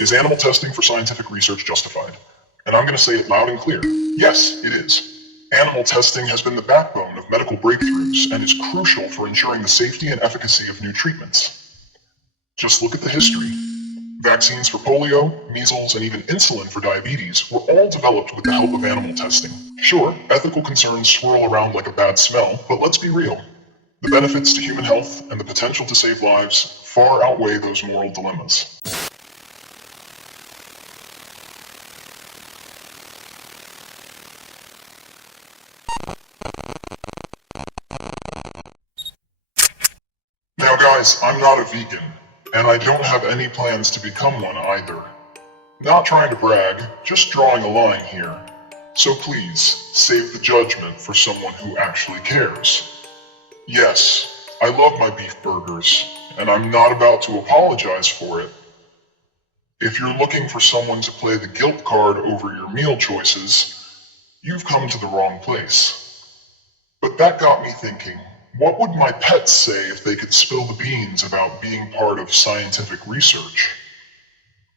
Is animal testing for scientific research justified? And I'm going to say it loud and clear. Yes, it is. Animal testing has been the backbone of medical breakthroughs and is crucial for ensuring the safety and efficacy of new treatments. Just look at the history. Vaccines for polio, measles, and even insulin for diabetes were all developed with the help of animal testing. Sure, ethical concerns swirl around like a bad smell, but let's be real. The benefits to human health and the potential to save lives far outweigh those moral dilemmas. Now guys, I'm not a vegan, and I don't have any plans to become one either. Not trying to brag, just drawing a line here. So please, save the judgment for someone who actually cares. Yes, I love my beef burgers, and I'm not about to apologize for it. If you're looking for someone to play the guilt card over your meal choices, you've come to the wrong place. But that got me thinking, what would my pets say if they could spill the beans about being part of scientific research?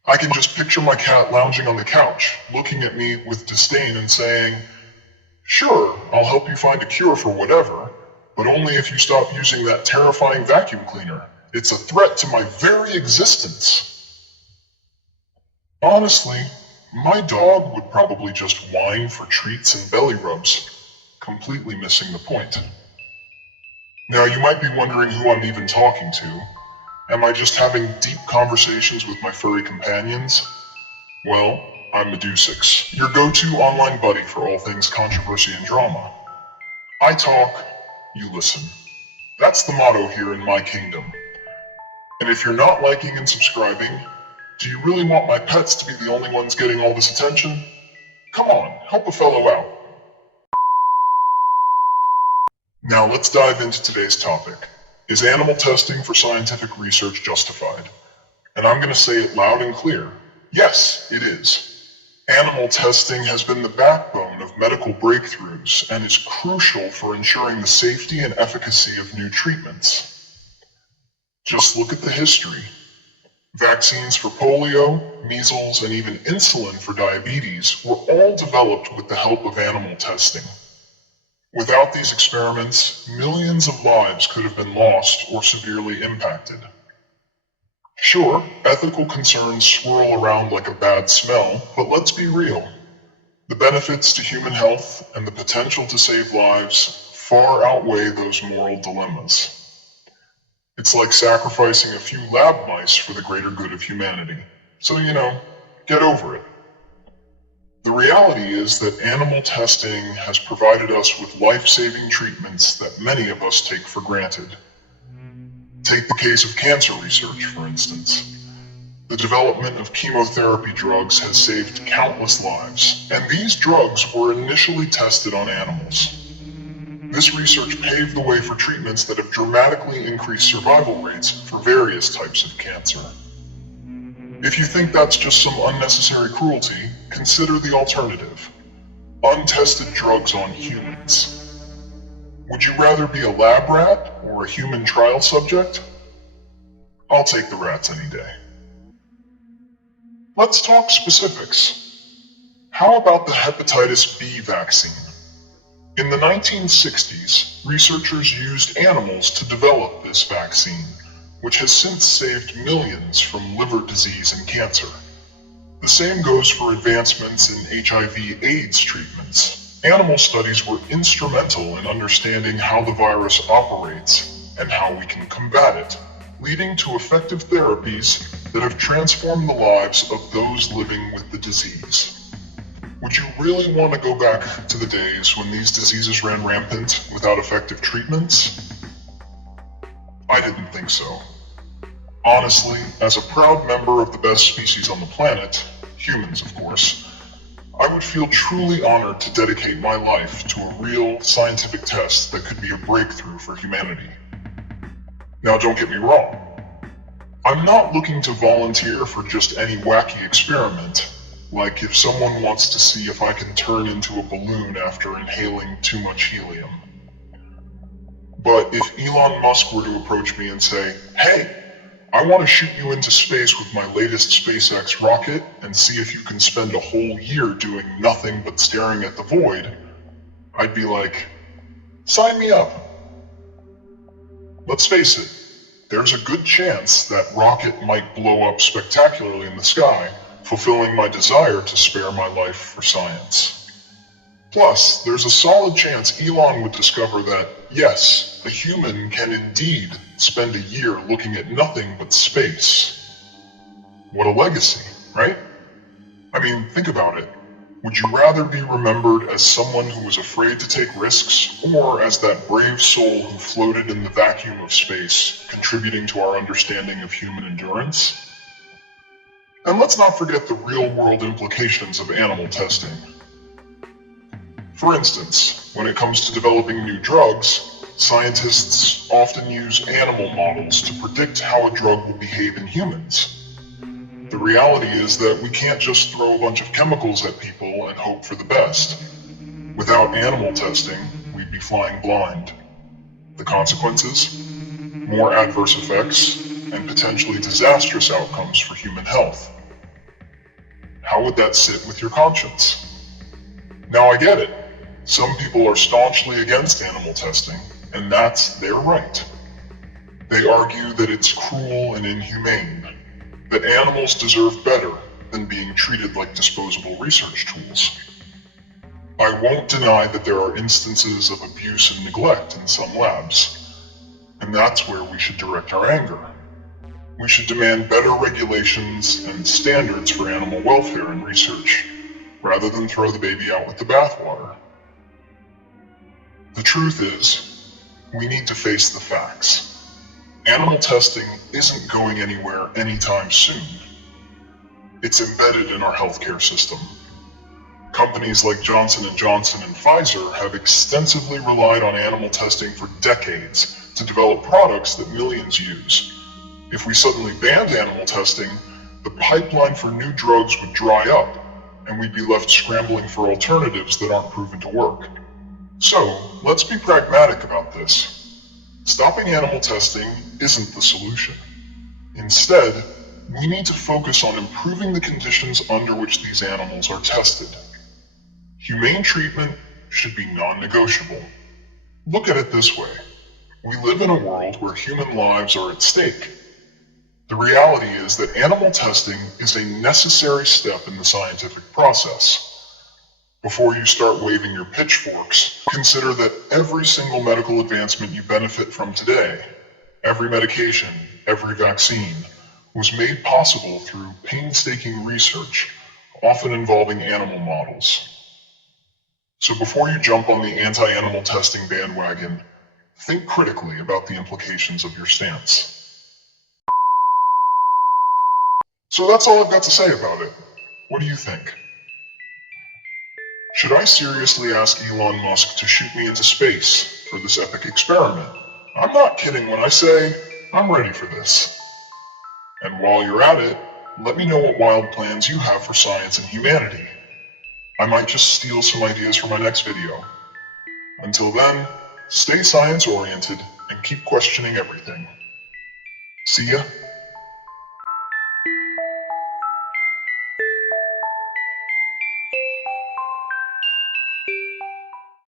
I can just picture my cat lounging on the couch, looking at me with disdain and saying, "Sure, I'll help you find a cure for whatever, but only if you stop using that terrifying vacuum cleaner. It's a threat to my very existence." Honestly, my dog would probably just whine for treats and belly rubs, completely missing the point. Now you might be wondering who I'm even talking to. Am I just having deep conversations with my furry companions? Well, I'm Medusux, your go-to online buddy for all things controversy and drama. I talk, you listen. That's the motto here in my kingdom. And if you're not liking and subscribing, do you really want my pets to be the only ones getting all this attention? Come on, help a fellow out. Now let's dive into today's topic. Is animal testing for scientific research justified? And I'm going to say it loud and clear. Yes, it is. Animal testing has been the backbone of medical breakthroughs and is crucial for ensuring the safety and efficacy of new treatments. Just look at the history. Vaccines for polio, measles, and even insulin for diabetes were all developed with the help of animal testing. Without these experiments, millions of lives could have been lost or severely impacted. Sure, ethical concerns swirl around like a bad smell, but let's be real. The benefits to human health and the potential to save lives far outweigh those moral dilemmas. It's like sacrificing a few lab mice for the greater good of humanity. So, get over it. The reality is that animal testing has provided us with life-saving treatments that many of us take for granted. Take the case of cancer research, for instance. The development of chemotherapy drugs has saved countless lives, and these drugs were initially tested on animals. This research paved the way for treatments that have dramatically increased survival rates for various types of cancer. If you think that's just some unnecessary cruelty, consider the alternative. Untested drugs on humans. Would you rather be a lab rat or a human trial subject? I'll take the rats any day. Let's talk specifics. How about the hepatitis B vaccine? In the 1960s, researchers used animals to develop this vaccine, which has since saved millions from liver disease and cancer. The same goes for advancements in HIV/AIDS treatments. Animal studies were instrumental in understanding how the virus operates and how we can combat it, leading to effective therapies that have transformed the lives of those living with the disease. Would you really want to go back to the days when these diseases ran rampant without effective treatments? I didn't think so. Honestly, as a proud member of the best species on the planet, humans of course, I would feel truly honored to dedicate my life to a real scientific test that could be a breakthrough for humanity. Now don't get me wrong. I'm not looking to volunteer for just any wacky experiment, like if someone wants to see if I can turn into a balloon after inhaling too much helium. But if Elon Musk were to approach me and say, "Hey, I want to shoot you into space with my latest SpaceX rocket and see if you can spend a whole year doing nothing but staring at the void, I'd be like, sign me up. Let's face it, there's a good chance that rocket might blow up spectacularly in the sky, fulfilling my desire to spare my life for science. Plus, there's a solid chance Elon would discover that, yes, a human can indeed spend a year looking at nothing but space. What a legacy, right? I mean, think about it. Would you rather be remembered as someone who was afraid to take risks, or as that brave soul who floated in the vacuum of space, contributing to our understanding of human endurance? And let's not forget the real-world implications of animal testing. For instance, when it comes to developing new drugs, scientists often use animal models to predict how a drug will behave in humans. The reality is that we can't just throw a bunch of chemicals at people and hope for the best. Without animal testing, we'd be flying blind. The consequences? More adverse effects, and potentially disastrous outcomes for human health. How would that sit with your conscience? Now I get it. Some people are staunchly against animal testing, and that's their right. They argue that it's cruel and inhumane, that animals deserve better than being treated like disposable research tools. I won't deny that there are instances of abuse and neglect in some labs, and that's where we should direct our anger. We should demand better regulations and standards for animal welfare and research, rather than throw the baby out with the bathwater. The truth is, we need to face the facts. Animal testing isn't going anywhere anytime soon. It's embedded in our healthcare system. Companies like Johnson & Johnson and Pfizer have extensively relied on animal testing for decades to develop products that millions use. If we suddenly banned animal testing, the pipeline for new drugs would dry up, and we'd be left scrambling for alternatives that aren't proven to work. So, let's be pragmatic about this. Stopping animal testing isn't the solution. Instead, we need to focus on improving the conditions under which these animals are tested. Humane treatment should be non-negotiable. Look at it this way. We live in a world where human lives are at stake. The reality is that animal testing is a necessary step in the scientific process. Before you start waving your pitchforks, consider that every single medical advancement you benefit from today, every medication, every vaccine, was made possible through painstaking research, often involving animal models. So before you jump on the anti-animal testing bandwagon, think critically about the implications of your stance. So that's all I've got to say about it. What do you think? Should I seriously ask Elon Musk to shoot me into space for this epic experiment? I'm not kidding when I say I'm ready for this. And while you're at it, let me know what wild plans you have for science and humanity. I might just steal some ideas for my next video. Until then, stay science-oriented and keep questioning everything. See ya.